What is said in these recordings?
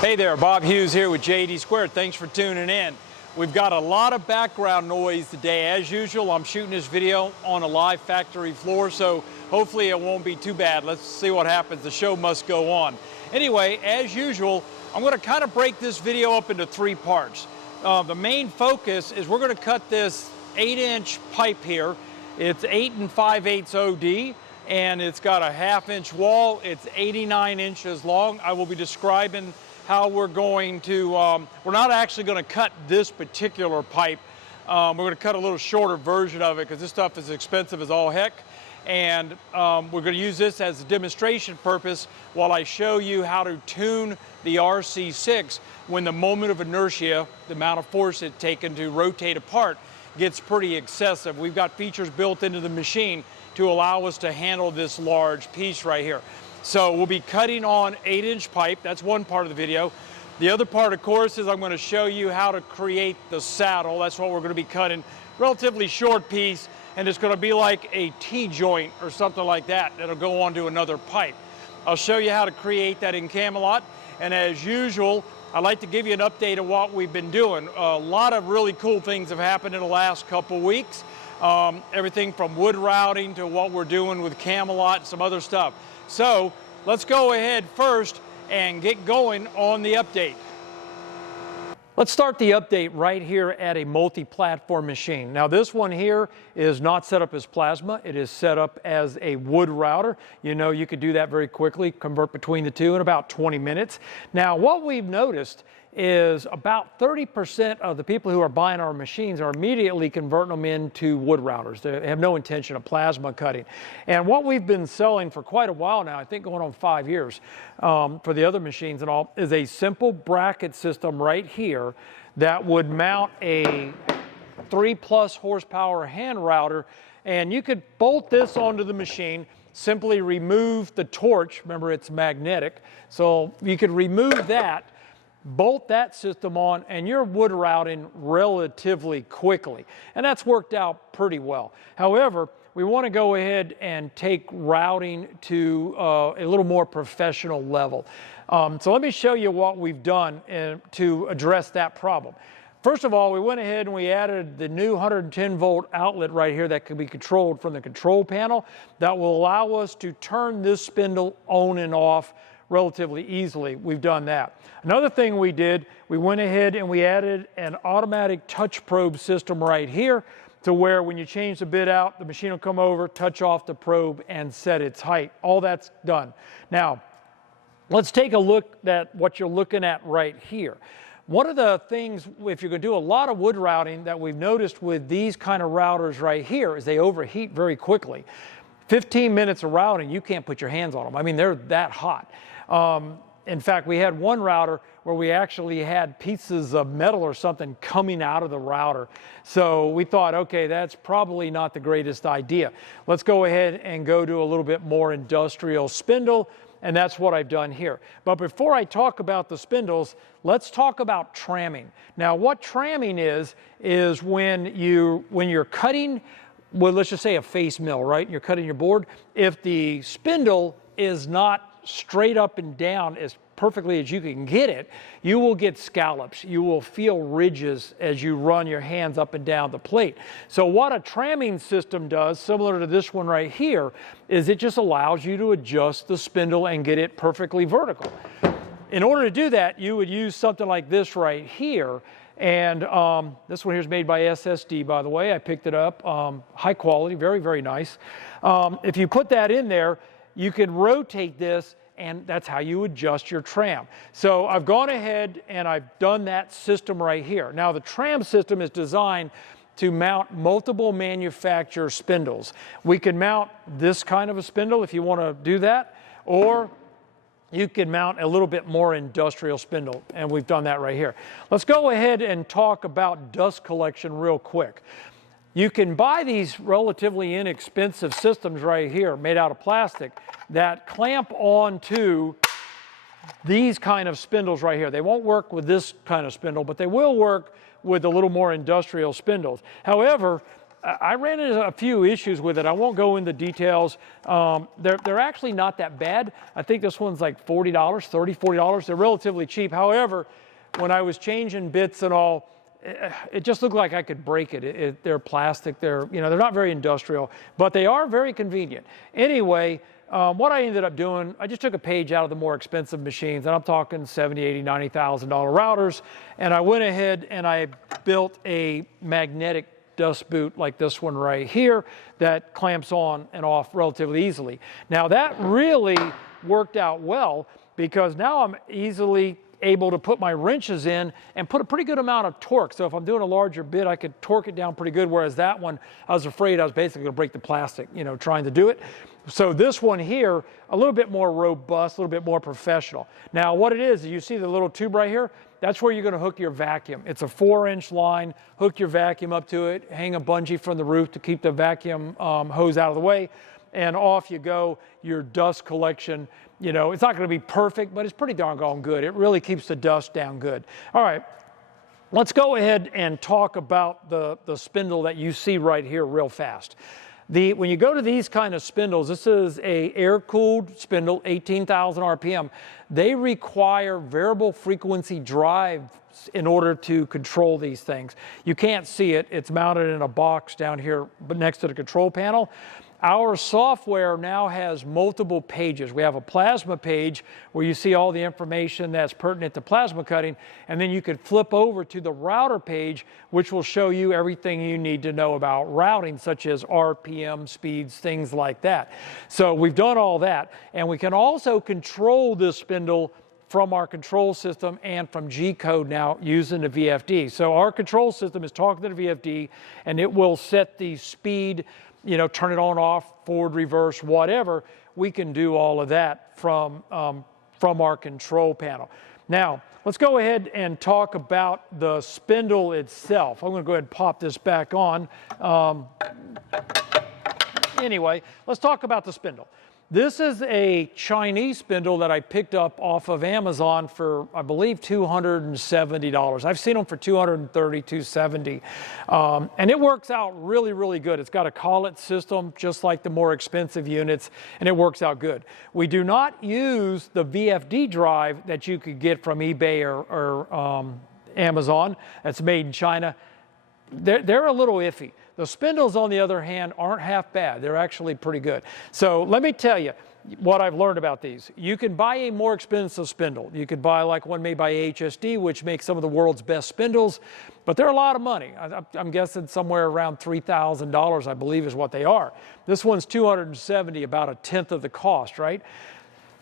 Hey there, Bob Hughes here with JD2. Thanks for tuning in. We've got a lot of background noise today. As usual, I'm shooting this video on a live factory floor, so hopefully it won't be too bad. Let's see what happens. The show must go on. Anyway, as usual, I'm going to kind of break this video up into three parts. The main focus is we're going to cut this 8-inch pipe here. It's 8 5/8 OD. And it's got a 1/2-inch wall. It's 89 inches long. I will be describing how we're going to, we're not actually going to cut this particular pipe. We're going to cut a little shorter version of it because this stuff is expensive as all heck. And we're going to use this as a demonstration purpose while I show you how to tune the RC6 when the moment of inertia, the amount of force it's taken to rotate a part, gets pretty excessive. We've got features built into the machine to allow us to handle this large piece right here. So we'll be cutting on 8-inch pipe. That's one part of the video. The other part, of course, is I'm going to show you how to create the saddle. That's what we're going to be cutting. Relatively short piece, and it's going to be like a T-joint or something like that that'll go onto another pipe. I'll show you how to create that in Camelot, and as usual, I'd like to give you an update of what we've been doing. A lot of really cool things have happened in the last couple weeks. Everything from wood routing to what we're doing with Camelot and some other stuff. So let's go ahead first and get going on the update. Let's start the update right here at a multi-platform machine. Now this one here is not set up as plasma. It is set up as a wood router. You know, you could do that very quickly, convert between the two in about 20 minutes. Now what we've noticed is about 30% of the people who are buying our machines are immediately converting them into wood routers. They have no intention of plasma cutting. And what we've been selling for quite a while now, I think going on 5 years, for the other machines and all, is a simple bracket system right here that would mount a 3+ horsepower hand router, and you could bolt this onto the machine, simply remove the torch. Remember, it's magnetic, so you could remove that, bolt that system on, and you're wood routing relatively quickly. And that's worked out pretty well. However, we want to go ahead and take routing to a little more professional level. So let me show you what we've done to address that problem. First of all, we went ahead and we added the new 110 volt outlet right here that can be controlled from the control panel that will allow us to turn this spindle on and off relatively easily. We've done that. Another thing we did, we went ahead and we added an automatic touch probe system right here to where when you change the bit out, the machine will come over, touch off the probe, and set its height. All that's done. Now, let's take a look at what you're looking at right here. One of the things, if you're going to do a lot of wood routing, that we've noticed with these kind of routers right here is they overheat very quickly. 15 minutes of routing, you can't put your hands on them. I mean, they're that hot. In fact, we had one router where we actually had pieces of metal or something coming out of the router. So we thought, okay, that's probably not the greatest idea. Let's go ahead and go to a little bit more industrial spindle, and that's what I've done here. But before I talk about the spindles, let's talk about tramming. Now, what tramming is when you're cutting, well, let's just say a face mill, right? You're cutting your board. If the spindle is not straight up and down as perfectly as you can get it, you will get scallops. You will feel ridges as you run your hands up and down the plate. So what a tramming system does, similar to this one right here, is it just allows you to adjust the spindle and get it perfectly vertical. In order to do that, you would use something like this right here. And this one here is made by SSD, by the way. I picked it up. High quality, very, very nice. If you put that in there, you can rotate this, and that's how you adjust your tram. So I've gone ahead and I've done that system right here. Now the tram system is designed to mount multiple manufacturer spindles. We can mount this kind of a spindle if you want to do that, or you can mount a little bit more industrial spindle, and we've done that right here. Let's go ahead and talk about dust collection real quick. You can buy these relatively inexpensive systems right here made out of plastic that clamp onto these kind of spindles right here. They won't work with this kind of spindle, but they will work with a little more industrial spindles. However, I ran into a few issues with it. I won't go into details. They're actually not that bad. I think this one's like $40, $40. They're relatively cheap. However, when I was changing bits and all, it just looked like I could break it. They're plastic. They're not very industrial, but they are very convenient. Anyway, what I ended up doing, I just took a page out of the more expensive machines, and I'm talking $70,000, $80,000, $90,000 routers, and I went ahead and I built a magnetic dust boot like this one right here that clamps on and off relatively easily. Now that really worked out well because now I'm easily able to put my wrenches in and put a pretty good amount of torque. So if I'm doing a larger bit, I could torque it down pretty good, whereas that one, I was afraid I was basically going to break the plastic, trying to do it. So this one here, a little bit more robust, a little bit more professional. Now what it is, you see the little tube right here? That's where you're going to hook your vacuum. It's a 4-inch line, hook your vacuum up to it, hang a bungee from the roof to keep the vacuum hose out of the way, and off you go, your dust collection. It's not going to be perfect, but it's pretty doggone good. It really keeps the dust down good. All right, let's go ahead and talk about the spindle that you see right here real fast. When you go to these kind of spindles, this is a air-cooled spindle, 18,000 RPM. They require variable frequency drives in order to control these things. You can't see it. It's mounted in a box down here but next to the control panel. Our software now has multiple pages. We have a plasma page where you see all the information that's pertinent to plasma cutting, and then you could flip over to the router page, which will show you everything you need to know about routing, such as RPM, speeds, things like that. So we've done all that, and we can also control this spindle from our control system and from G-code now using the VFD. So our control system is talking to the VFD, and it will set the speed, turn it on, off, forward, reverse, whatever. We can do all of that from our control panel. Now, let's go ahead and talk about the spindle itself. I'm going to go ahead and pop this back on. Anyway, let's talk about the spindle. This is a Chinese spindle that I picked up off of Amazon for, I believe, $270. I've seen them for $230, $270. And it works out really, really good. It's got a collet system, just like the more expensive units, and it works out good. We do not use the VFD drive that you could get from eBay or Amazon that's made in China. They're a little iffy. The spindles, on the other hand, aren't half bad. They're actually pretty good. So let me tell you what I've learned about these. You can buy a more expensive spindle. You could buy like one made by HSD, which makes some of the world's best spindles, but they're a lot of money. I'm guessing somewhere around $3,000, I believe, is what they are. This one's $270, about a tenth of the cost, right?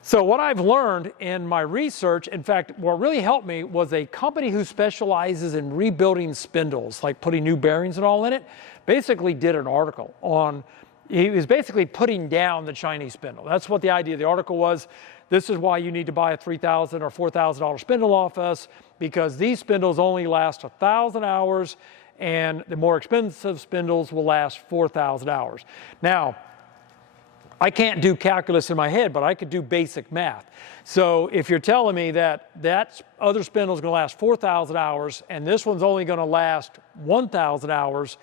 So what I've learned in my research, in fact, what really helped me was a company who specializes in rebuilding spindles, like putting new bearings and all in it, basically did an article on, he was basically putting down the Chinese spindle. That's what the idea of the article was. This is why you need to buy a $3,000 or $4,000 spindle off us, because these spindles only last 1,000 hours, and the more expensive spindles will last 4,000 hours. Now, I can't do calculus in my head, but I could do basic math. So if you're telling me that that other spindle is going to last 4,000 hours and this one's only going to last 1,000 hours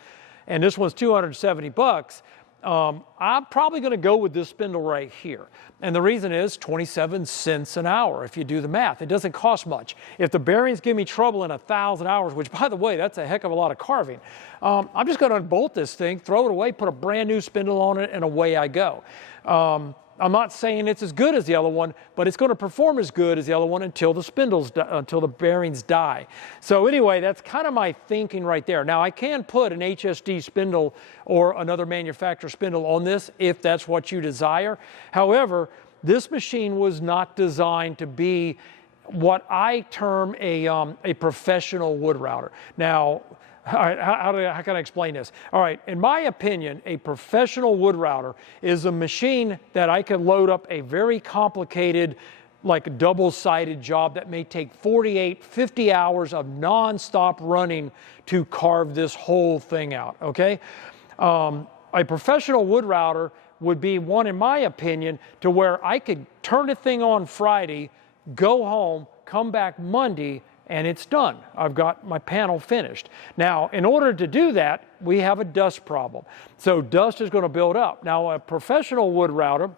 and this one's $270, I'm probably going to go with this spindle right here. And the reason is 27 cents an hour if you do the math. It doesn't cost much. If the bearings give me trouble in 1,000 hours, which by the way, that's a heck of a lot of carving, I'm just going to unbolt this thing, throw it away, put a brand new spindle on it, and away I go. I'm not saying it's as good as the other one, but it's going to perform as good as the other one until the bearings die. So anyway, that's kind of my thinking right there. Now I can put an HSD spindle or another manufacturer spindle on this if that's what you desire. However, this machine was not designed to be what I term a professional wood router. Now, all right, how can I explain this? All right, in my opinion, a professional wood router is a machine that I can load up a very complicated, like double-sided job that may take 48, 50 hours of non-stop running to carve this whole thing out, okay? A professional wood router would be one, in my opinion, to where I could turn the thing on Friday, go home, come back Monday, and it's done. I've got my panel finished. Now, in order to do that, we have a dust problem. So dust is going to build up. Now, a professional wood router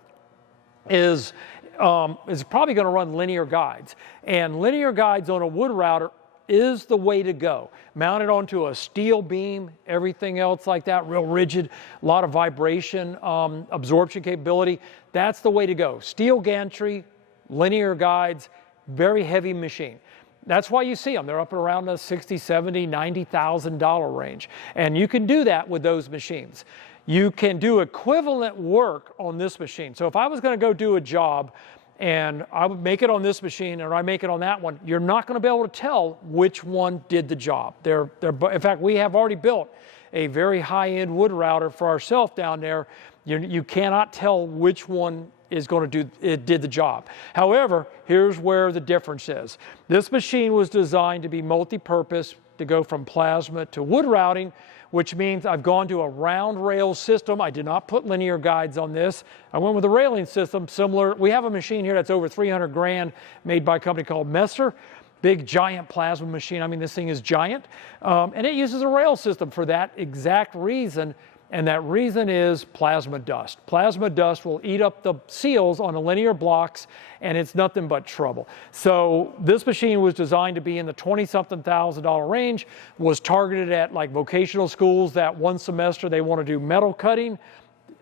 is probably going to run linear guides. And linear guides on a wood router is the way to go. Mounted onto a steel beam, everything else like that, real rigid, a lot of vibration, absorption capability. That's the way to go. Steel gantry, linear guides, very heavy machine. That's why you see them. They're up around the $60,000, $70,000, $90,000 range. And you can do that with those machines. You can do equivalent work on this machine. So if I was going to go do a job and I would make it on this machine or I make it on that one, you're not going to be able to tell which one did the job. In fact, we have already built a very high-end wood router for ourselves down there. You cannot tell which one is going to did the job. However, here's where the difference is. This machine was designed to be multi-purpose, to go from plasma to wood routing, which means I've gone to a round rail system. I did not put linear guides on this. I went with a railing system similar. We have a machine here that's over 300 grand made by a company called Messer. Big, giant plasma machine. I mean, this thing is giant. And it uses a rail system for that exact reason. And that reason is plasma dust. Plasma dust will eat up the seals on the linear blocks, and it's nothing but trouble. So this machine was designed to be in the $20-something thousand range, was targeted at like vocational schools that one semester they want to do metal cutting,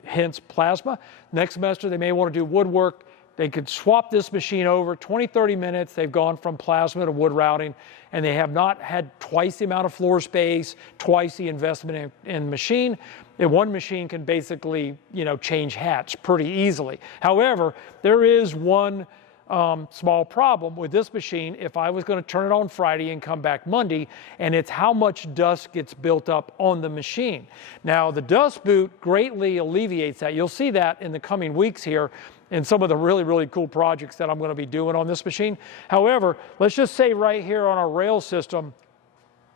hence plasma. Next semester they may want to do woodwork. They could swap this machine over 20, 30 minutes. They've gone from plasma to wood routing, and they have not had twice the amount of floor space, twice the investment in machine. And one machine can basically, change hats pretty easily. However, there is one small problem with this machine if I was going to turn it on Friday and come back Monday, and it's how much dust gets built up on the machine. Now, the dust boot greatly alleviates that. You'll see that in the coming weeks here in some of the really, really cool projects that I'm going to be doing on this machine. However, let's just say right here on our rail system,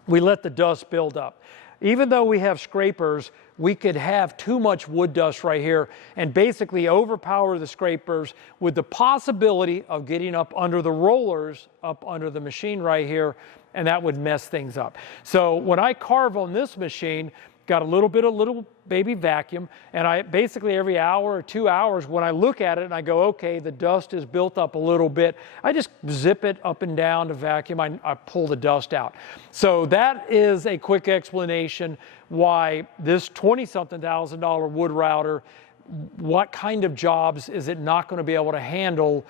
we let the dust build up. Even though we have scrapers, we could have too much wood dust right here and basically overpower the scrapers with the possibility of getting up under the rollers, up under the machine right here, and that would mess things up. So when I carve on this machine, got a little baby vacuum, and I basically every hour or 2 hours when I look at it and I go, okay, the dust is built up a little bit, I just zip it up and down to vacuum. I pull the dust out. So that is a quick explanation why this $20-something thousand wood router, what kind of jobs is it not going to be able to handle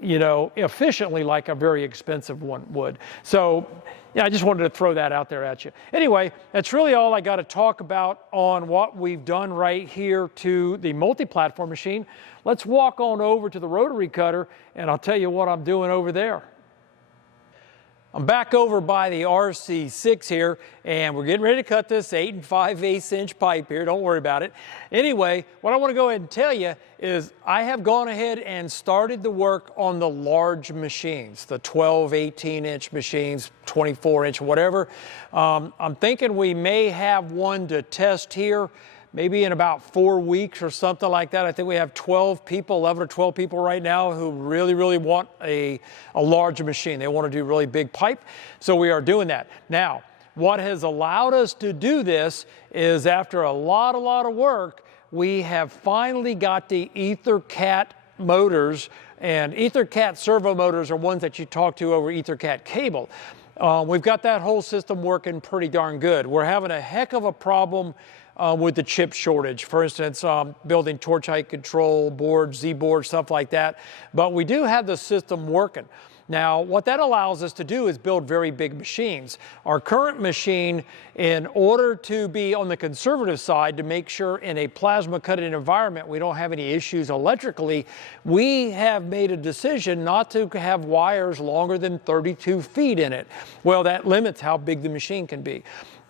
efficiently like a very expensive one would. So I just wanted to throw that out there at you. Anyway, that's really all I got to talk about on what we've done right here to the multi-platform machine. Let's walk on over to the rotary cutter, and I'll tell you what I'm doing over there. I'm back over by the RC6 here, and we're getting ready to cut this 8 5/8 inch pipe here. Don't worry about it. Anyway, what I want to go ahead and tell you is I have gone ahead and started the work on the large machines, the 12, 18 inch machines, 24 inch, whatever. I'm thinking we may have one to test here maybe in about 4 weeks or something like that. I think we have 12 people, 11 or 12 people right now who really, really want a large machine. They want to do really big pipe. So we are doing that. Now, what has allowed us to do this is after a lot of work, we have finally got the EtherCat motors, and EtherCat servo motors are ones that you talk to over EtherCat cable. We've got that whole system working pretty darn good. We're having a heck of a problem with the chip shortage. For instance, building torch height control boards, Z-boards, stuff like that. But we do have the system working. Now, what that allows us to do is build very big machines. Our current machine, in order to be on the conservative side, to make sure in a plasma cutting environment we don't have any issues electrically, we have made a decision not to have wires longer than 32 feet in it. Well, that limits how big the machine can be.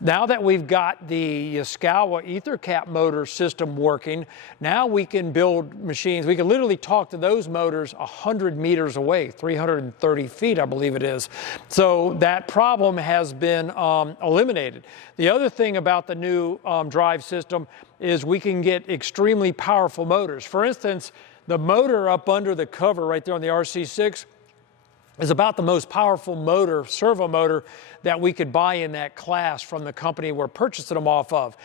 Now that we've got the Yaskawa EtherCat motor system working, now we can build machines. We can literally talk to those motors 100 meters away, 330 feet, I believe it is. So that problem has been eliminated. The other thing about the new drive system is we can get extremely powerful motors. For instance, the motor up under the cover right there on the RC6, is about the most powerful motor, servo motor, that we could buy in that class from the company we're purchasing them off of.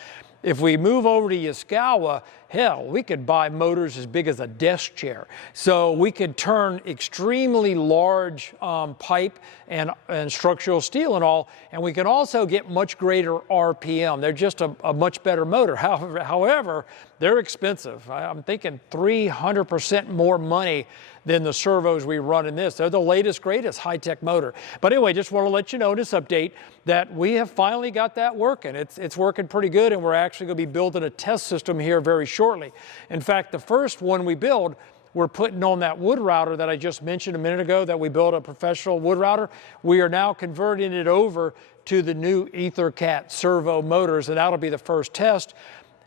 If we move over to Yaskawa, hell, we could buy motors as big as a desk chair. So we could turn extremely large pipe and structural steel and all, and we can also get much greater RPM. They're just a much better motor. However, they're expensive. I'm thinking 300% more money than the servos we run in this. They're the latest, greatest high-tech motor. But anyway, just want to let you know in this update that we have finally got that working. It's working pretty good, and we're actually going to be building a test system here very shortly. In fact, the first one we build, we're putting on that wood router that I just mentioned a minute ago, that we built a professional wood router. We are now converting it over to the new EtherCat servo motors, and that'll be the first test.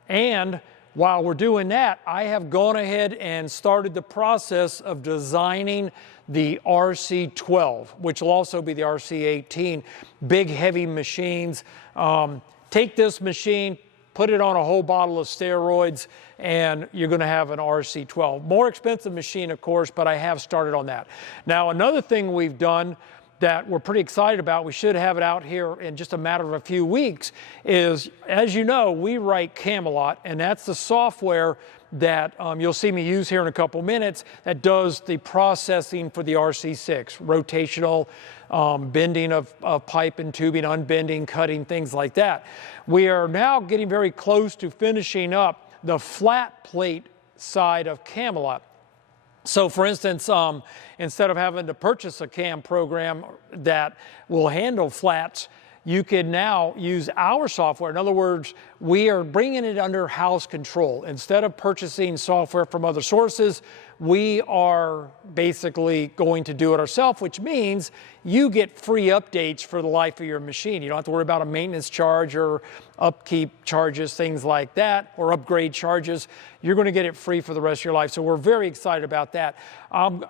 And while we're doing that, I have gone ahead and started the process of designing the RC12, which will also be the RC18, big heavy machines. Take this machine, put it on a whole bottle of steroids, and you're going to have an RC12. More expensive machine, of course, but I have started on that. Now, another thing we've done that we're pretty excited about, we should have it out here in just a matter of a few weeks, is, as you know, we write Camelot, and that's the software that you'll see me use here in a couple minutes that does the processing for the RC6, rotational, bending of pipe and tubing, unbending, cutting, things like that. We are now getting very close to finishing up the flat plate side of Camelot. So for instance, instead of having to purchase a CAM program that will handle flats, you can now use our software. In other words, we are bringing it under house control. Instead of purchasing software from other sources, we are basically going to do it ourselves, which means you get free updates for the life of your machine. You don't have to worry about a maintenance charge or upkeep charges, things like that, or upgrade charges. You're going to get it free for the rest of your life. So we're very excited about that.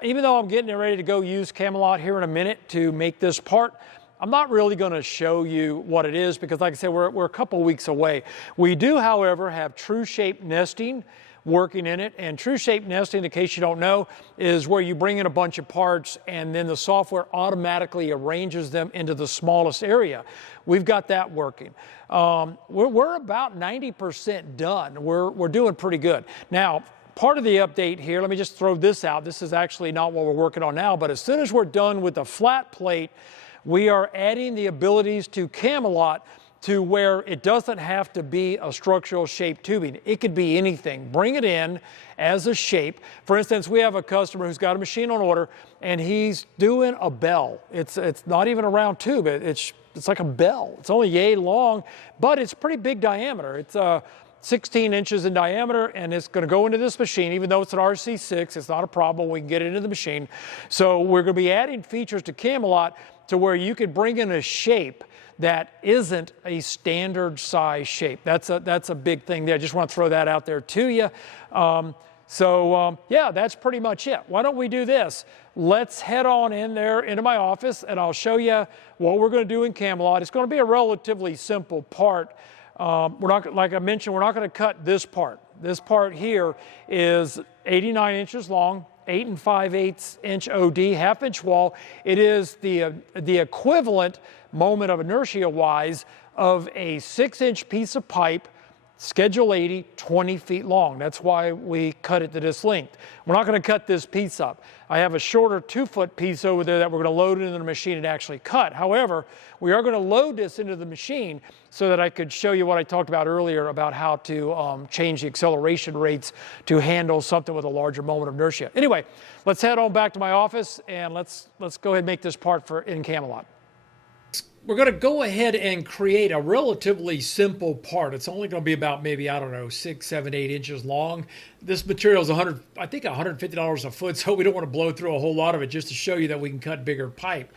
Even though I'm getting ready to go use Camelot here in a minute to make this part, I'm not really going to show you what it is because, like I said, we're a couple weeks away. We do, however, have true shape nesting working in it. And true shape nesting, in case you don't know, is where you bring in a bunch of parts and then the software automatically arranges them into the smallest area. We've got that working. We're about 90% done. We're doing pretty good. Now, part of the update here, let me just throw this out. This is actually not what we're working on now, but as soon as we're done with the flat plate, we are adding the abilities to Camelot to where it doesn't have to be a structural shape tubing. It could be anything. Bring it in as a shape. For instance, we have a customer who's got a machine on order and he's doing a bell. It's not even a round tube. It's like a bell. It's only yay long, but it's pretty big diameter. It's 16 inches in diameter, and it's going to go into this machine. Even though it's an RC6, it's not a problem. We can get it into the machine. So we're going to be adding features to Camelot to where you could bring in a shape that isn't a standard size shape. That's a big thing there. I just want to throw that out there to you. Yeah, that's pretty much it. Why don't we do this? Let's head on in there into my office, and I'll show you what we're going to do in Camelot. It's going to be a relatively simple part. We're not, like I mentioned, we're not going to cut this part. This part here is 89 inches long, 8 5/8 inch OD, half-inch wall. It is the equivalent moment of inertia wise of a 6-inch piece of pipe, Schedule 80, 20 feet long. That's why we cut it to this length. We're not going to cut this piece up. I have a shorter 2-foot piece over there that we're going to load into the machine and actually cut. However, we are going to load this into the machine so that I could show you what I talked about earlier about how to change the acceleration rates to handle something with a larger moment of inertia. Anyway, let's head on back to my office and let's go ahead and make this part in Camelot. We're going to go ahead and create a relatively simple part. It's only going to be about maybe, I don't know, 6, 7, 8 inches long. This material is I think $150 a foot, so we don't want to blow through a whole lot of it just to show you that we can cut bigger pipe.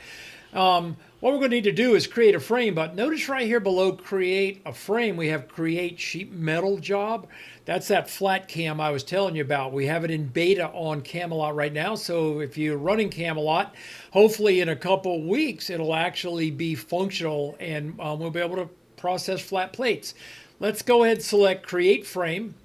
What we're going to need to do is create a frame, but notice right here below create a frame, we have create sheet metal job. That's that flat cam I was telling you about. We have it in beta on Camelot right now, so if you're running Camelot, hopefully in a couple weeks it'll actually be functional and we'll be able to process flat plates. Let's go ahead and select create frame.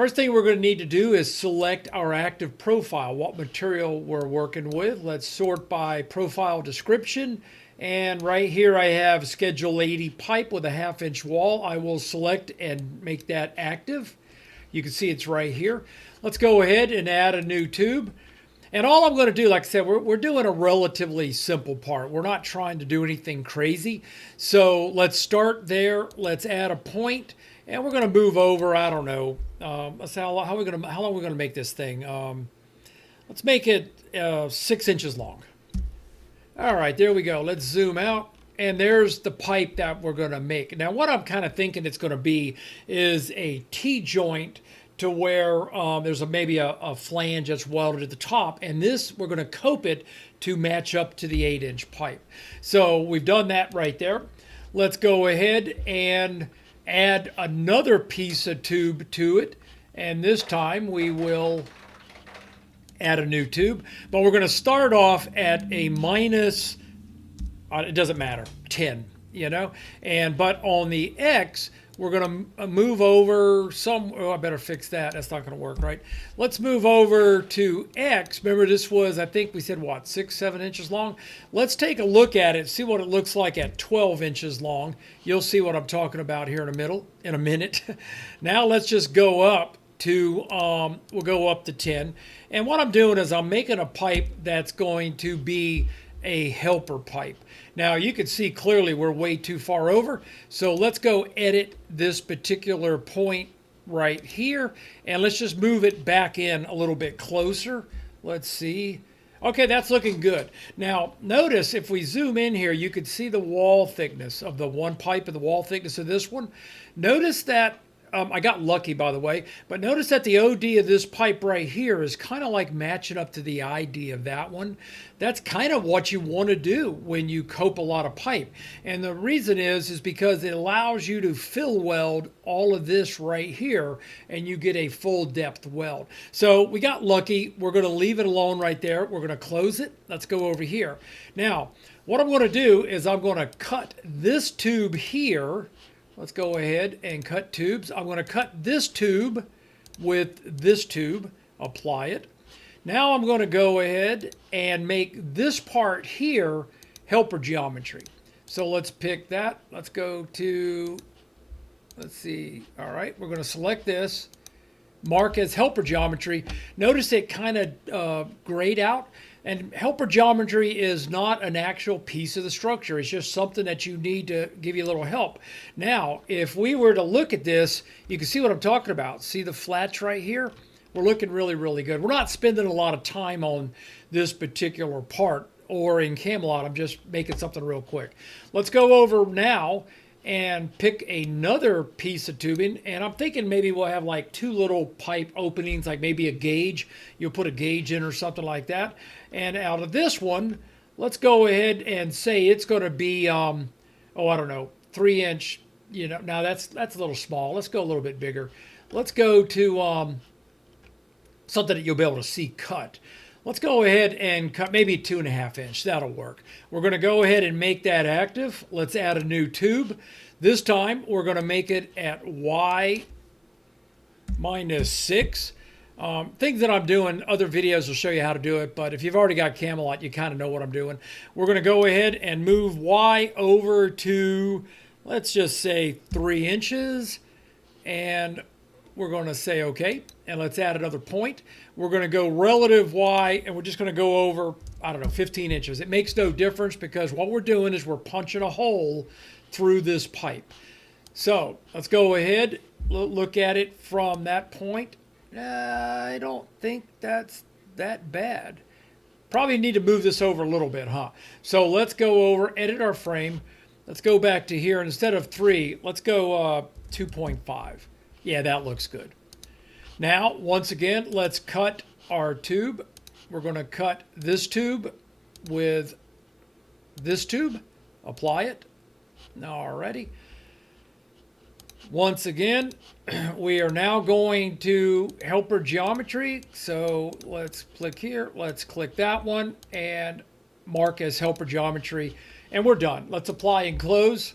First thing we're going to need to do is select our active profile, what material we're working with. Let's sort by profile description. And right here I have schedule 80 pipe with a 1/2 inch wall. I will select and make that active. You can see it's right here. Let's go ahead and add a new tube. And all I'm going to do, like I said, we're doing a relatively simple part. We're not trying to do anything crazy. So let's start there. Let's add a point. And we're going to move over, I don't know, let's see how long are we going to make this thing? Let's make it 6 inches long. All right, there we go. Let's zoom out. And there's the pipe that we're going to make. Now, what I'm kind of thinking it's going to be is a T-joint to where there's maybe a flange that's welded at the top. And this, we're going to cope it to match up to the 8-inch pipe. So we've done that right there. Let's go ahead and add another piece of tube to it. And this time we will add a new tube. But we're going to start off at a minus, it doesn't matter, 10, you know. But on the X, we're going to move over some, oh, I better fix that. That's not going to work, right? Let's move over to X. Remember, this was, I think we said, what, 6, 7 inches long? Let's take a look at it, see what it looks like at 12 inches long. You'll see what I'm talking about here in a minute. Now let's just go up to, we'll go up to 10. And what I'm doing is I'm making a pipe that's going to be a helper pipe. Now you can see clearly we're way too far over. So let's go edit this particular point right here. And let's just move it back in a little bit closer. Let's see. Okay, that's looking good. Now notice if we zoom in here, you can see the wall thickness of the one pipe and the wall thickness of this one. Notice that I got lucky, by the way, but notice that the OD of this pipe right here is kind of like matching up to the ID of that one. That's kind of what you want to do when you cope a lot of pipe. And the reason is because it allows you to fill weld all of this right here and you get a full depth weld. So we got lucky. We're going to leave it alone right there. We're going to close it. Let's go over here. Now, what I'm going to do is I'm going to cut this tube here. Let's go ahead and cut tubes. I'm going to cut this tube with this tube, apply it. Now I'm going to go ahead and make this part here helper geometry. So let's pick that. Let's go to, let's see. All right, we're going to select this, mark as helper geometry. Notice it kind of grayed out. And helper geometry is not an actual piece of the structure. It's just something that you need to give you a little help. Now, if we were to look at this, you can see what I'm talking about. See the flats right here? We're looking really, really good. We're not spending a lot of time on this particular part or in Camelot. I'm just making something real quick. Let's go over now and pick another piece of tubing. And I'm thinking maybe we'll have like 2 little pipe openings, like maybe a gauge. You'll put a gauge in or something like that. And out of this one, let's go ahead and say it's going to be, oh, I don't know, 3 inch, you know. Now that's a little small. Let's go a little bit bigger. Let's go to something that you'll be able to see cut. Let's go ahead and cut maybe 2.5 inch. That'll work. We're going to go ahead and make that active. Let's add a new tube. This time we're going to make it at Y minus 6. Things that I'm doing, other videos will show you how to do it, but if you've already got Camelot, you kind of know what I'm doing. We're going to go ahead and move Y over to, let's just say 3 inches, and we're going to say okay, and let's add another point. We're going to go relative Y, and we're just going to go over, I don't know, 15 inches. It makes no difference because what we're doing is we're punching a hole through this pipe. So let's go ahead, look at it from that point. I don't think that's that bad. Probably need to move this over a little bit, huh? So let's go over, edit our frame. Let's go back to here, and instead of 3, let's go 2.5. Yeah, that looks good. Now, once again, let's cut our tube. We're going to cut this tube with this tube, apply it. Alrighty. Once again, we are now going to helper geometry. So let's click here. Let's click that one and mark as helper geometry. And we're done. Let's apply and close.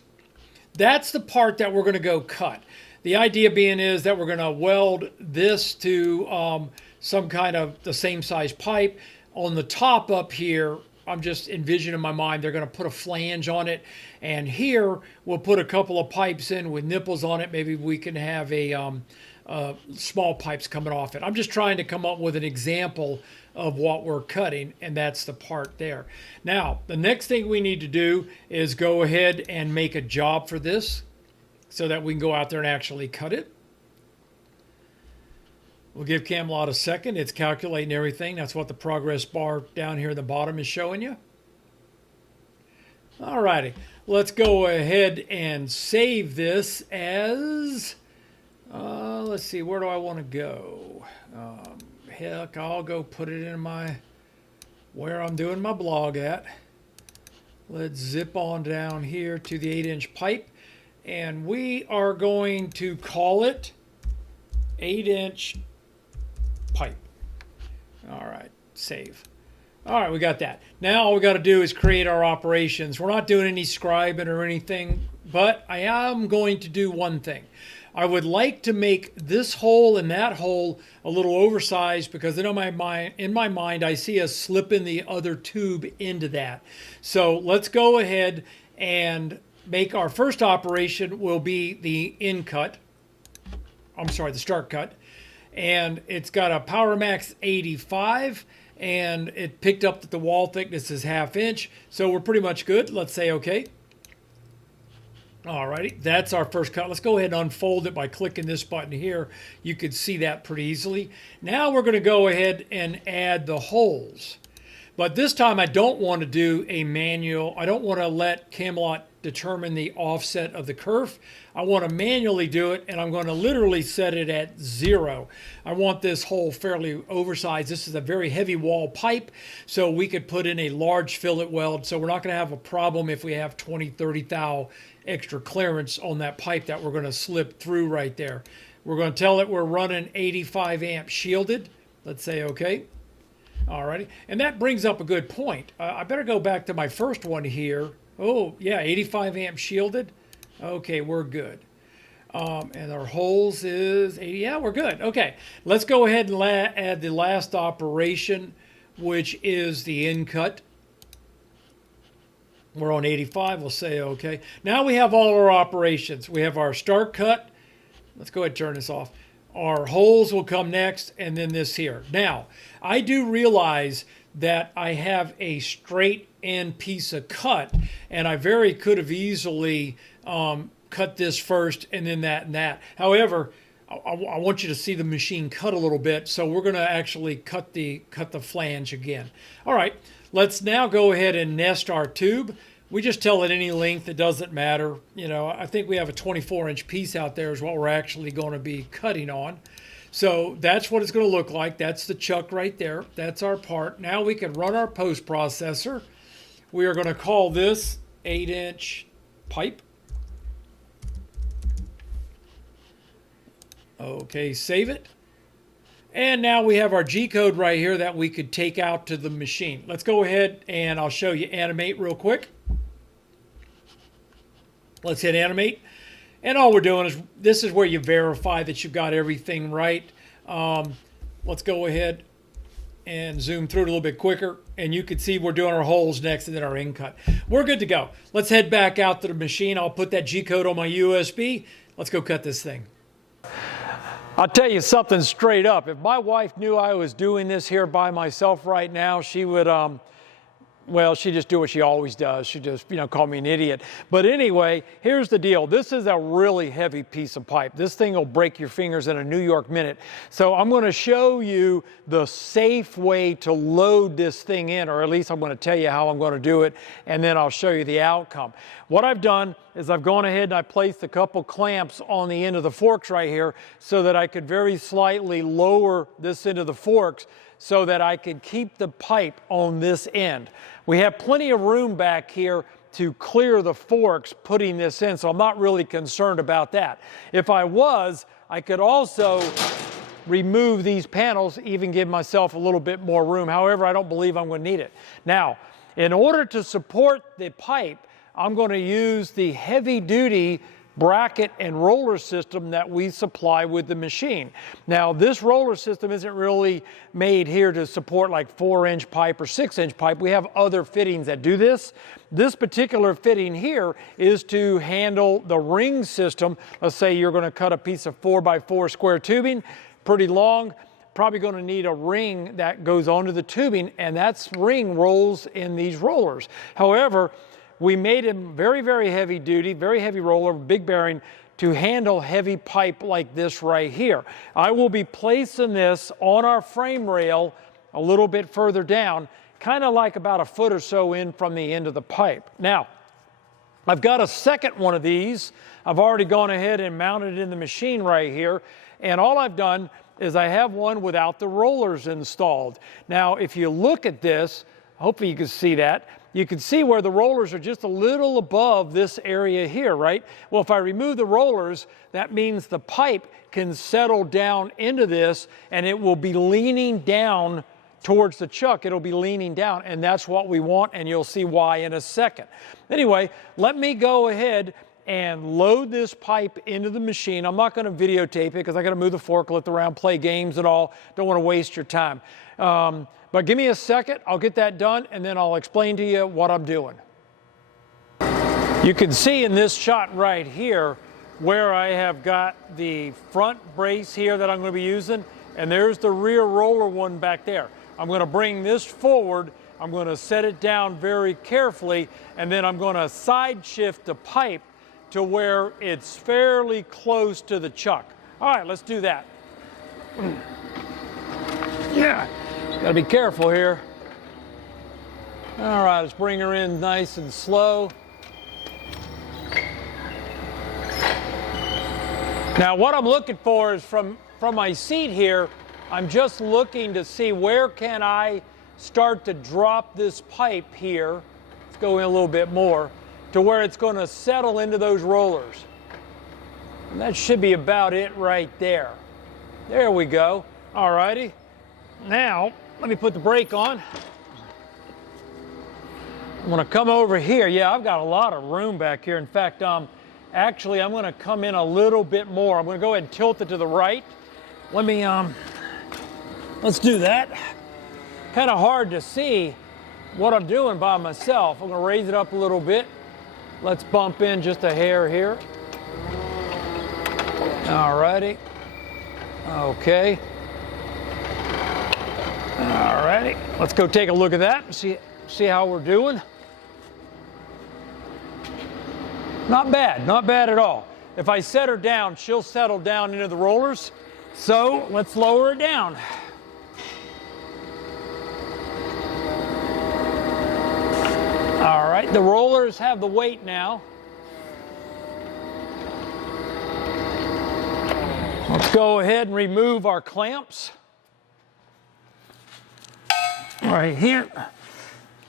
That's the part that we're going to go cut. The idea being is that we're going to weld this to some kind of the same size pipe. On the top up here, I'm just envisioning in my mind, they're going to put a flange on it. And here, we'll put a couple of pipes in with nipples on it. Maybe we can have a small pipes coming off it. I'm just trying to come up with an example of what we're cutting, and that's the part there. Now, the next thing we need to do is go ahead and make a job for this so that we can go out there and actually cut it. We'll give Camelot a second. It's calculating everything. That's what the progress bar down here at the bottom is showing you. All righty. Let's go ahead and save this as, let's see, where do I want to go? Heck, I'll go put it in my, where I'm doing my blog at. Let's zip on down here to the 8-inch pipe. And we are going to call it 8-inch pipe. All right, save. All right, we got that. Now all we got to do is create our operations. We're not doing any scribing or anything, but I am going to do one thing. I would like to make this hole and that hole a little oversized because in my mind I see us slipping the other tube into that. So let's go ahead and make our first operation will be the in cut. I'm sorry, the start cut. And it's got a Power Max 85 and it picked up that the wall thickness is 1/2 inch. So we're pretty much good. Let's say okay. Alrighty, that's our first cut. Let's go ahead and unfold it by clicking this button here. You can see that pretty easily. Now we're going to go ahead and add the holes. But this time I don't want to do a manual. I don't want to let Camelot determine the offset of the kerf. I want to manually do it, and I'm going to literally set it at 0. I want this hole fairly oversized. This is a very heavy wall pipe, so we could put in a large fillet weld. So we're not going to have a problem if we have 20, 30 thou extra clearance on that pipe that we're going to slip through right there. We're going to tell it we're running 85 amp shielded. Let's say okay. Alrighty, and that brings up a good point. I better go back to my first one here. Oh, yeah, 85 amp shielded. Okay, we're good. And our holes is 80. Yeah, we're good. Okay, let's go ahead and add the last operation, which is the in cut. We're on 85. We'll say okay. Now we have all our operations. We have our start cut. Let's go ahead and turn this off. Our holes will come next, and then this here. Now, I do realize that I have a straight end piece of cut, and I could have easily cut this first and then that and that. However, I want you to see the machine cut a little bit, so we're going to actually cut the flange again. All right, let's now go ahead and nest our tube. We just tell it any length, it doesn't matter. You know, I think we have a 24-inch piece out there is what we're actually going to be cutting on. So that's what it's going to look like. That's the chuck right there. That's our part. Now we can run our post processor. We are going to call this 8-inch pipe. Okay, save it. And now we have our G-code right here that we could take out to the machine. Let's go ahead and I'll show you animate real quick. Let's hit animate. And all we're doing is, this is where you verify that you've got everything right. Let's go ahead and zoom through it a little bit quicker. And you can see we're doing our holes next and then our in cut. We're good to go. Let's head back out to the machine. I'll put that G-code on my USB. Let's go cut this thing. I'll tell you something straight up. If my wife knew I was doing this here by myself right now, she would, well, she'd just do what she always does. She'd just, call me an idiot. But anyway, here's the deal. This is a really heavy piece of pipe. This thing will break your fingers in a New York minute. So I'm going to show you the safe way to load this thing in, or at least I'm going to tell you how I'm going to do it, and then I'll show you the outcome. What I've done is I've gone ahead and I placed a couple clamps on the end of the forks right here so that I could very slightly lower this into the forks so that I could keep the pipe on this end. We have plenty of room back here to clear the forks putting this in, so I'm not really concerned about that. If I was, I could also remove these panels, even give myself a little bit more room. However, I don't believe I'm going to need it. Now, in order to support the pipe, I'm going to use the heavy-duty bracket and roller system that we supply with the machine. Now, this roller system isn't really made here to support like 4-inch pipe or 6-inch pipe. We have other fittings that do this. This particular fitting here is to handle the ring system. Let's say you're going to cut a piece of 4x4 square tubing, pretty long, probably going to need a ring that goes onto the tubing, and that ring rolls in these rollers. However, we made him very, very heavy duty, very heavy roller, big bearing, to handle heavy pipe like this right here. I will be placing this on our frame rail a little bit further down, kind of like about a foot or so in from the end of the pipe. Now, I've got a second one of these. I've already gone ahead and mounted it in the machine right here, and all I've done is I have one without the rollers installed. Now, if you look at this, hopefully you can see that. You can see where the rollers are just a little above this area here, right? Well, if I remove the rollers, that means the pipe can settle down into this and it will be leaning down towards the chuck. It'll be leaning down, and that's what we want, and you'll see why in a second. Anyway, let me go ahead and load this pipe into the machine. I'm not going to videotape it because I got to move the forklift around, play games and all. Don't want to waste your time. But give me a second, I'll get that done, and then I'll explain to you what I'm doing. You can see in this shot right here where I have got the front brace here that I'm going to be using, and there's the rear roller one back there. I'm going to bring this forward, I'm going to set it down very carefully, and then I'm going to side shift the pipe to where it's fairly close to the chuck. All right, let's do that. Yeah. Got to be careful here. All right, let's bring her in nice and slow. Now, what I'm looking for is from my seat here, I'm just looking to see where can I start to drop this pipe here. Let's go in a little bit more to where it's going to settle into those rollers. And that should be about it right there. There we go. All righty. Now, let me put the brake on. I'm going to come over here. Yeah, I've got a lot of room back here. In fact, actually, I'm going to come in a little bit more. I'm going to go ahead and tilt it to the right. Let me, let's do that. Kind of hard to see what I'm doing by myself. I'm going to raise it up a little bit. Let's bump in just a hair here. All righty. Okay. All righty, let's go take a look at that and see how we're doing. Not bad at all. If I set her down, she'll settle down into the rollers. So let's lower her down. All right, the rollers have the weight now. Let's go ahead and remove our clamps. Right here.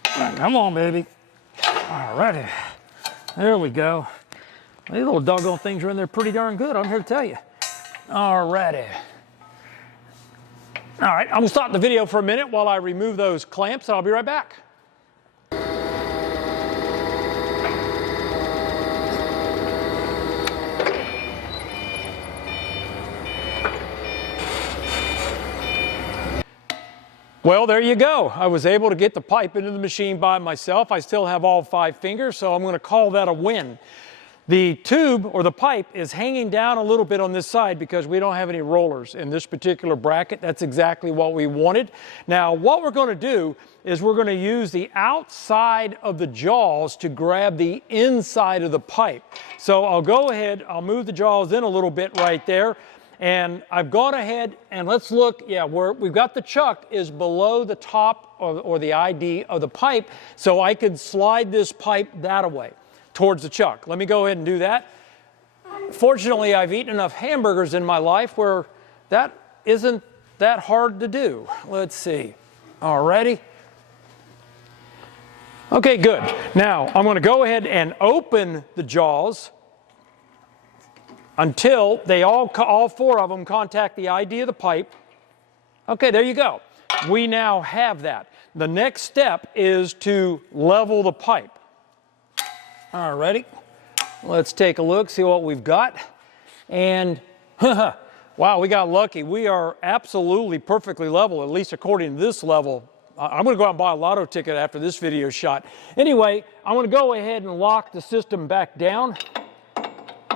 Come on, baby. All righty. There we go. These little doggone things are in there pretty darn good, I'm here to tell you. All righty. All right, I'm going to stop the video for a minute while I remove those clamps, and I'll be right back. Well, there you go. I was able to get the pipe into the machine by myself. I still have all 5 fingers, so I'm going to call that a win. The tube, or the pipe, is hanging down a little bit on this side because we don't have any rollers in this particular bracket. That's exactly what we wanted. Now, what we're going to do is we're going to use the outside of the jaws to grab the inside of the pipe. So I'll go ahead, I'll move the jaws in a little bit right there. And I've gone ahead and let's look, yeah, where we've got the chuck is below the top or the ID of the pipe, so I could slide this pipe that way towards the chuck. Let me go ahead and do that. Fortunately, I've eaten enough hamburgers in my life where that isn't that hard to do. Let's see. All righty. Okay, good. Now, I'm going to go ahead and open the jaws until they all 4 of them contact the ID of the pipe. Okay, there you go. We now have that. The next step is to level the pipe. All righty. Let's take a look, see what we've got. And wow, we got lucky. We are absolutely perfectly level, at least according to this level. I'm going to go out and buy a lotto ticket after this video is shot. Anyway, I'm going to go ahead and lock the system back down.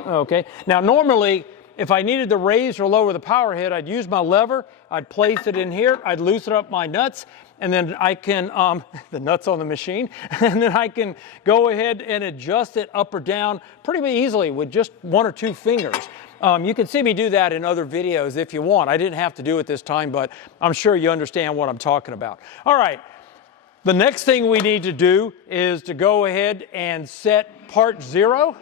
Okay, now normally, if I needed to raise or lower the power head, I'd use my lever, I'd place it in here, I'd loosen up my nuts, and then I can, the nuts on the machine, and then I can go ahead and adjust it up or down pretty easily with just 1 or 2 fingers. You can see me do that in other videos if you want. I didn't have to do it this time, but I'm sure you understand what I'm talking about. All right, the next thing we need to do is to go ahead and set part 0.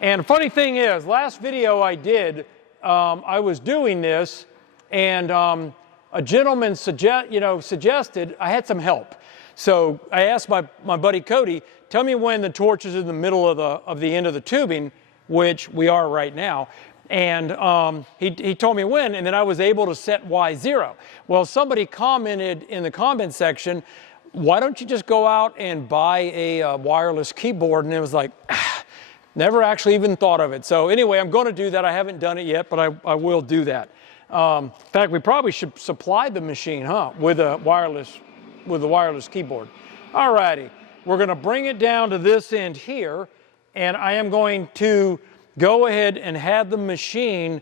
And the funny thing is, last video I did, I was doing this, and a gentleman suggested I had some help. So I asked my buddy Cody, tell me when the torch is in the middle of the end of the tubing, which we are right now. And he told me when, and then I was able to set Y0. Well, somebody commented in the comment section, why don't you just go out and buy a wireless keyboard? And it was like, never actually even thought of it. So anyway, I'm going to do that. I haven't done it yet, but I will do that. In fact, we probably should supply the machine, with a wireless keyboard. All righty, we're going to bring it down to this end here, and I am going to go ahead and have the machine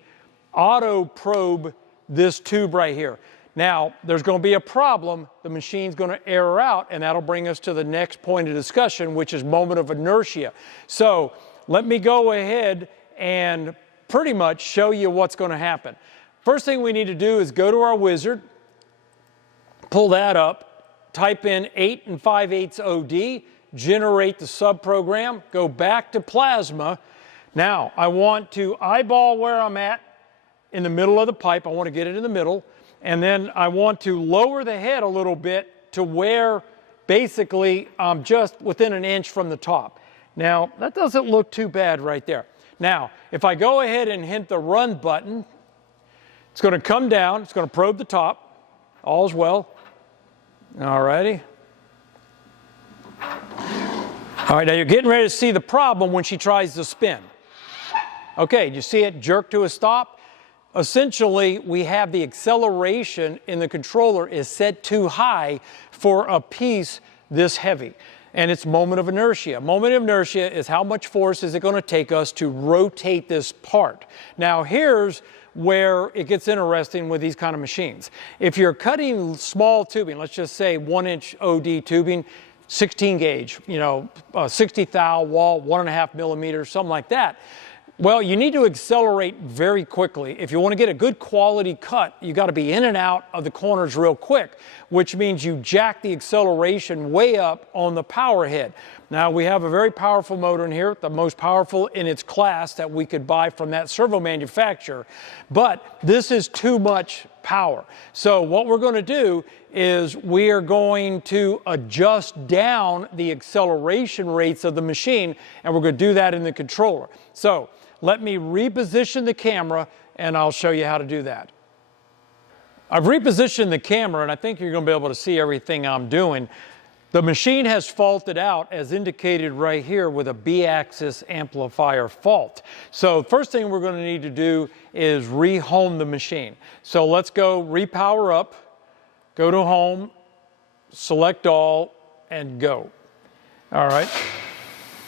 auto probe this tube right here. Now, there's going to be a problem. The machine's going to error out, and that'll bring us to the next point of discussion, which is moment of inertia. So let me go ahead and pretty much show you what's going to happen. First thing we need to do is go to our wizard, pull that up, type in 8 5/8 OD, generate the subprogram, go back to plasma. Now, I want to eyeball where I'm at in the middle of the pipe. I want to get it in the middle. And then I want to lower the head a little bit to where basically I'm just within an inch from the top. Now, that doesn't look too bad right there. Now, if I go ahead and hit the run button, it's going to come down, it's going to probe the top. All's well. All righty. All right, now you're getting ready to see the problem when she tries to spin. Okay, you see it jerk to a stop? Essentially, we have the acceleration in the controller is set too high for a piece this heavy. And it's moment of inertia. Moment of inertia is how much force is it going to take us to rotate this part. Now here's where it gets interesting with these kind of machines. If you're cutting small tubing, let's just say 1-inch OD tubing, 16 gauge, 60 thou wall, 1.5 millimeters, something like that. Well, you need to accelerate very quickly. If you want to get a good quality cut, you got to be in and out of the corners real quick, which means you jack the acceleration way up on the power head. Now, we have a very powerful motor in here, the most powerful in its class that we could buy from that servo manufacturer, but this is too much power. So what we're going to do is we are going to adjust down the acceleration rates of the machine, and we're going to do that in the controller. So let me reposition the camera, and I'll show you how to do that. I've repositioned the camera, and I think you're going to be able to see everything I'm doing. The machine has faulted out, as indicated right here, with a B-axis amplifier fault. So first thing we're going to need to do is re-home the machine. So let's go repower up, go to home, select all, and go. All right.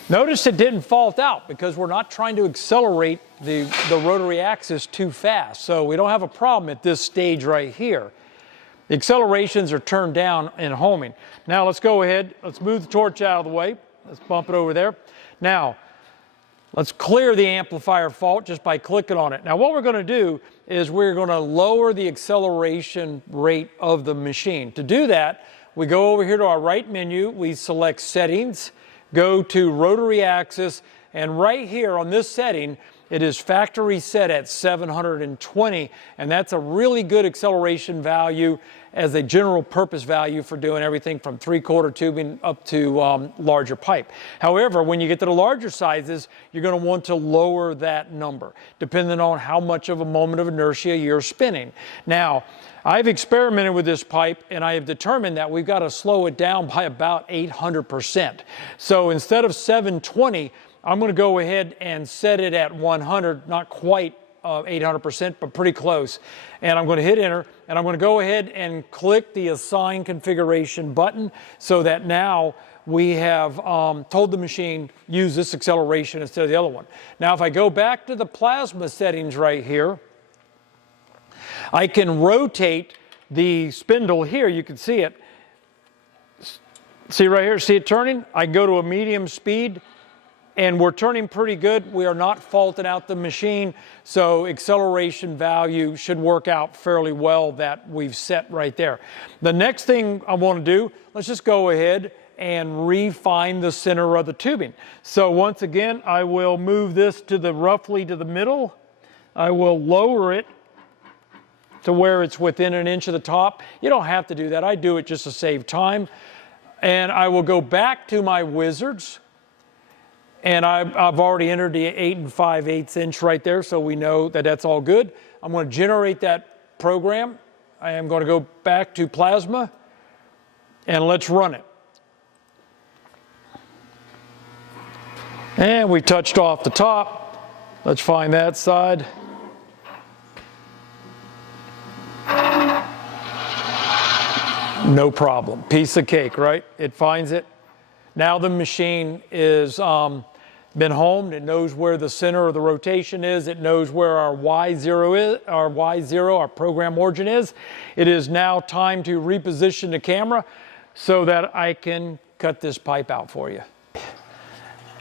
Notice it didn't fault out because we're not trying to accelerate the rotary axis too fast. So we don't have a problem at this stage right here. The accelerations are turned down in homing. Now let's go ahead, let's move the torch out of the way. Let's bump it over there. Now, let's clear the amplifier fault just by clicking on it. Now what we're going to do is we're going to lower the acceleration rate of the machine. To do that, we go over here to our right menu, we select Settings, go to Rotary Axis, and right here on this setting, it is factory set at 720, and that's a really good acceleration value as a general purpose value for doing everything from 3/4 tubing up to larger pipe. However, when you get to the larger sizes, you're going to want to lower that number, depending on how much of a moment of inertia you're spinning. Now, I've experimented with this pipe, and I have determined that we've got to slow it down by about 800%. So instead of 720, I'm going to go ahead and set it at 100, not quite 800%, but pretty close. And I'm going to hit enter, and I'm going to go ahead and click the assign configuration button so that now we have told the machine use this acceleration instead of the other one. Now if I go back to the plasma settings right here, I can rotate the spindle here. You can see it. See right here, see it turning? I can go to a medium speed, and we're turning pretty good. We are not faulting out the machine, so acceleration value should work out fairly well that we've set right there. The next thing I want to do, let's just go ahead and refine the center of the tubing. So once again, I will move this to the roughly to the middle. I will lower it to where it's within an inch of the top. You don't have to do that. I do it just to save time. And I will go back to my wizards. And I've already entered the 8 5/8 inch right there, so we know that that's all good. I'm going to generate that program. I am going to go back to plasma, and let's run it. And we touched off the top. Let's find that side. No problem. Piece of cake, right? It finds it. Now the machine is been homed. It knows where the center of the rotation is. It knows where our Y0 is, our program origin is. It is now time to reposition the camera so that I can cut this pipe out for you.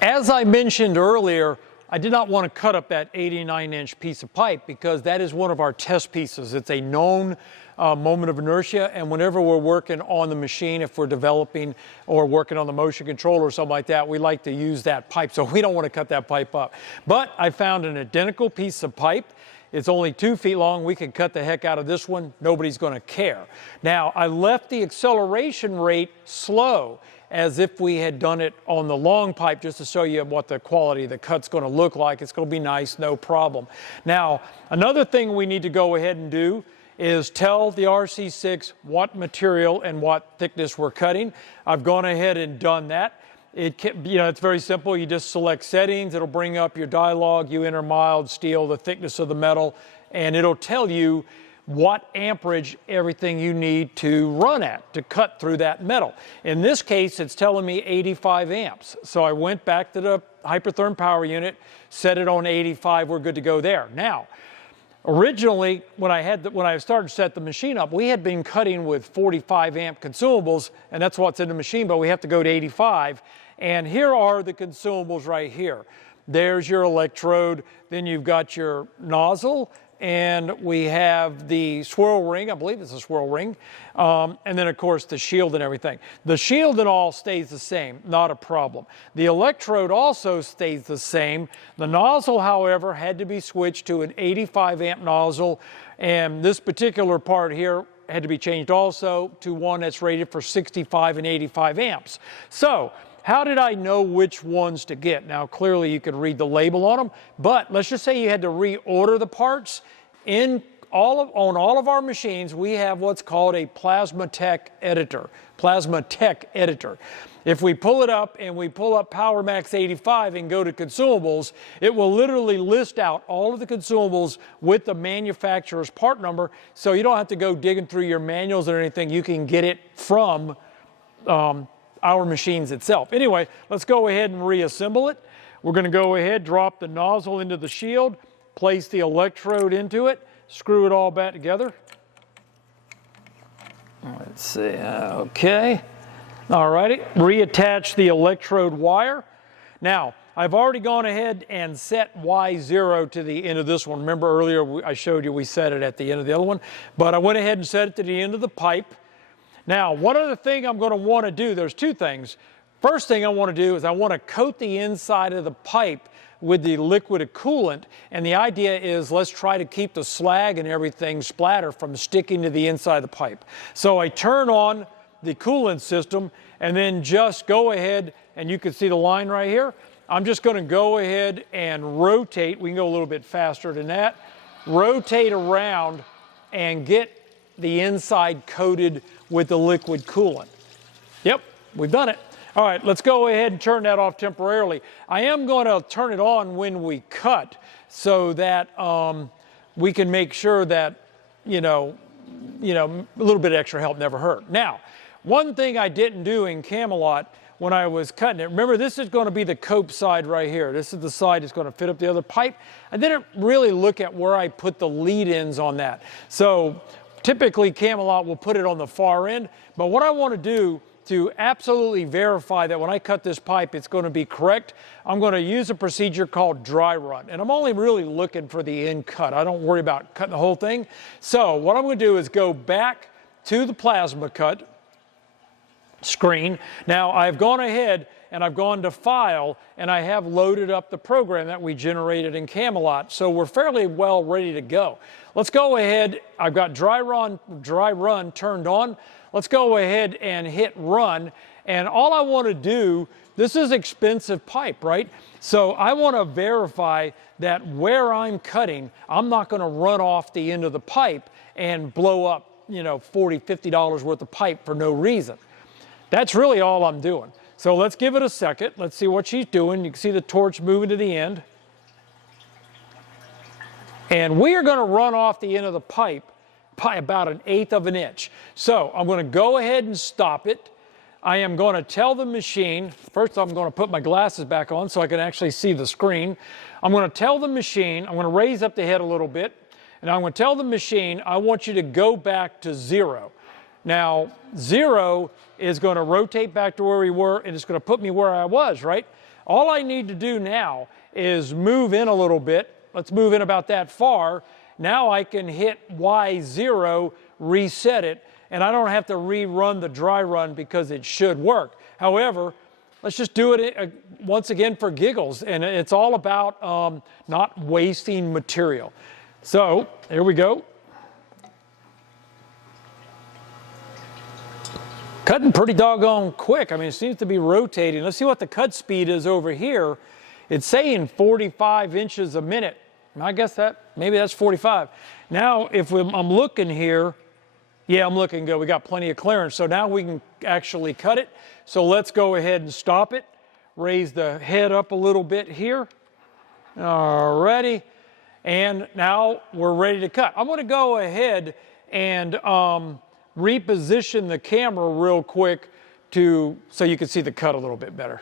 As I mentioned earlier, I did not want to cut up that 89-inch piece of pipe because that is one of our test pieces. It's a known moment of inertia, and whenever we're working on the machine, if we're developing or working on the motion control or something like that, we like to use that pipe, so we don't want to cut that pipe up. But I found an identical piece of pipe. It's only 2 feet long. We can cut the heck out of this one. Nobody's going to care. Now, I left the acceleration rate slow, as if we had done it on the long pipe, just to show you what the quality of the cut's going to look like. It's going to be nice, no problem. Now, another thing we need to go ahead and do is tell the RC6 what material and what thickness we're cutting. I've gone ahead and done that. It's very simple. You just select settings. It'll bring up your dialog. You enter mild steel, the thickness of the metal, and it'll tell you what amperage everything you need to run at to cut through that metal. In this case, it's telling me 85 amps. So I went back to the hypertherm power unit, set it on 85. We're good to go there. Now, originally, when I started to set the machine up, we had been cutting with 45 amp consumables, and that's what's in the machine, but we have to go to 85. And here are the consumables right here. There's your electrode, then you've got your nozzle, and we have the swirl ring, I believe it's a swirl ring, and then of course the shield and everything. The shield and all stays the same, not a problem. The electrode also stays the same. The nozzle, however, had to be switched to an 85 amp nozzle, and this particular part here had to be changed also to one that's rated for 65 and 85 amps. So, how did I know which ones to get? Now, clearly you could read the label on them, but let's just say you had to reorder the parts. On all of our machines, we have what's called a Plasma Tech editor. If we pull it up and we pull up PowerMax 85 and go to consumables, it will literally list out all of the consumables with the manufacturer's part number, so you don't have to go digging through your manuals or anything. You can get it from our machines itself. Anyway, let's go ahead and reassemble it. We're going to go ahead, drop the nozzle into the shield, place the electrode into it, screw it all back together. Let's see, okay. All righty, reattach the electrode wire. Now, I've already gone ahead and set Y0 to the end of this one. Remember earlier I showed you we set it at the end of the other one, but I went ahead and set it to the end of the pipe. Now, one other thing I'm going to want to do, there's two things. First thing I want to do is I want to coat the inside of the pipe with the liquid coolant, and the idea is let's try to keep the slag and everything splatter from sticking to the inside of the pipe. So I turn on the coolant system and then just go ahead, and you can see the line right here. I'm just going to go ahead and rotate. We can go a little bit faster than that. Rotate around and get the inside coated with the liquid coolant. Yep, we've done it. All right, let's go ahead and turn that off temporarily. I am going to turn it on when we cut so that we can make sure that, you know, a little bit of extra help never hurt. Now, one thing I didn't do in Camelot when I was cutting it, remember this is going to be the cope side right here. This is the side that's going to fit up the other pipe. I didn't really look at where I put the lead ends on that. So typically Camelot will put it on the far end, but what I want to do to absolutely verify that when I cut this pipe it's going to be correct, I'm going to use a procedure called dry run. And I'm only really looking for the end cut. I don't worry about cutting the whole thing. So what I'm going to do is go back to the plasma cut screen. Now I've gone ahead and I've gone to File and I have loaded up the program that we generated in Camelot. So we're fairly well ready to go. Let's go ahead. I've got dry run turned on. Let's go ahead and hit run. And all I want to do, this is expensive pipe, right? So I want to verify that where I'm cutting, I'm not going to run off the end of the pipe and blow up, you know, $40, $50 worth of pipe for no reason. That's really all I'm doing. So let's give it a second. Let's see what she's doing. You can see the torch moving to the end. And we are going to run off the end of the pipe by about 1/8 of an inch. So I'm going to go ahead and stop it. I am going to tell the machine, first I'm going to put my glasses back on so I can actually see the screen. I'm going to tell the machine, I'm going to raise up the head a little bit, and I'm going to tell the machine, I want you to go back to 0. Now, 0 is going to rotate back to where we were, and it's going to put me where I was, right? All I need to do now is move in a little bit. Let's move in about that far. Now I can hit Y0, reset it, and I don't have to rerun the dry run because it should work. However, let's just do it once again for giggles, and it's all about not wasting material. So, here we go. Cutting pretty doggone quick. I mean, it seems to be rotating. Let's see what the cut speed is over here. It's saying 45 inches a minute. I guess maybe that's 45. Now, if I'm looking here, yeah, I'm looking good. We got plenty of clearance. So now we can actually cut it. So let's go ahead and stop it. Raise the head up a little bit here. Alrighty. And now we're ready to cut. I'm going to go ahead and reposition the camera real quick so you can see the cut a little bit better.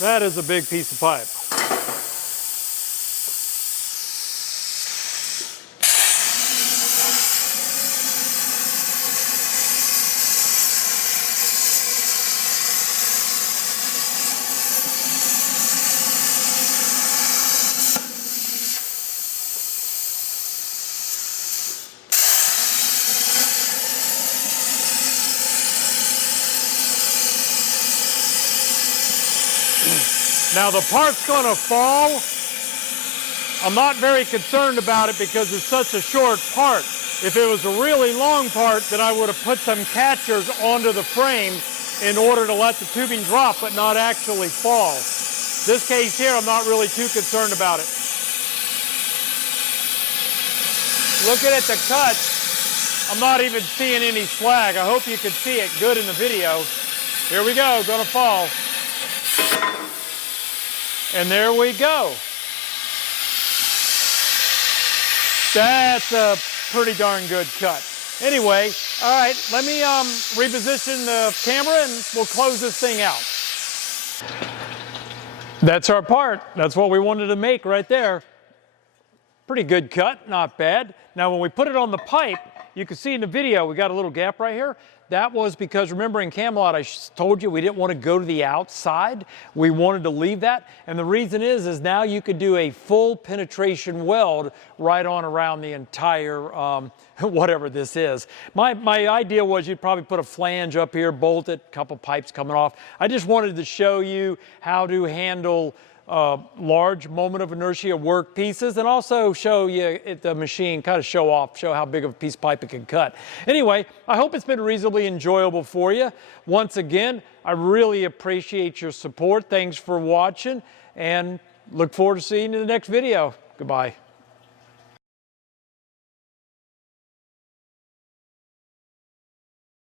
That is a big piece of pipe. Now the part's going to fall. I'm not very concerned about it because it's such a short part. If it was a really long part, then I would have put some catchers onto the frame in order to let the tubing drop but not actually fall. This case here, I'm not really too concerned about it. Looking at the cut, I'm not even seeing any slag. I hope you can see it good in the video. Here we go, gonna fall. And there we go. That's a pretty darn good cut. Anyway, all right, let me reposition the camera and we'll close this thing out. That's our part. That's what we wanted to make right there. Pretty good cut, not bad. Now when we put it on the pipe, you can see in the video, we got a little gap right here. That was because, remember in Camelot, I told you we didn't want to go to the outside. We wanted to leave that. And the reason is now you could do a full penetration weld right on around the entire, whatever this is. My idea was you'd probably put a flange up here, bolt it, a couple pipes coming off. I just wanted to show you how to handle large moment of inertia work pieces, and also show you the machine, kind of show how big of a piece of pipe it can cut. Anyway, I hope it's been reasonably enjoyable for you. Once again, I really appreciate your support. Thanks for watching, and look forward to seeing you in the next video. Goodbye.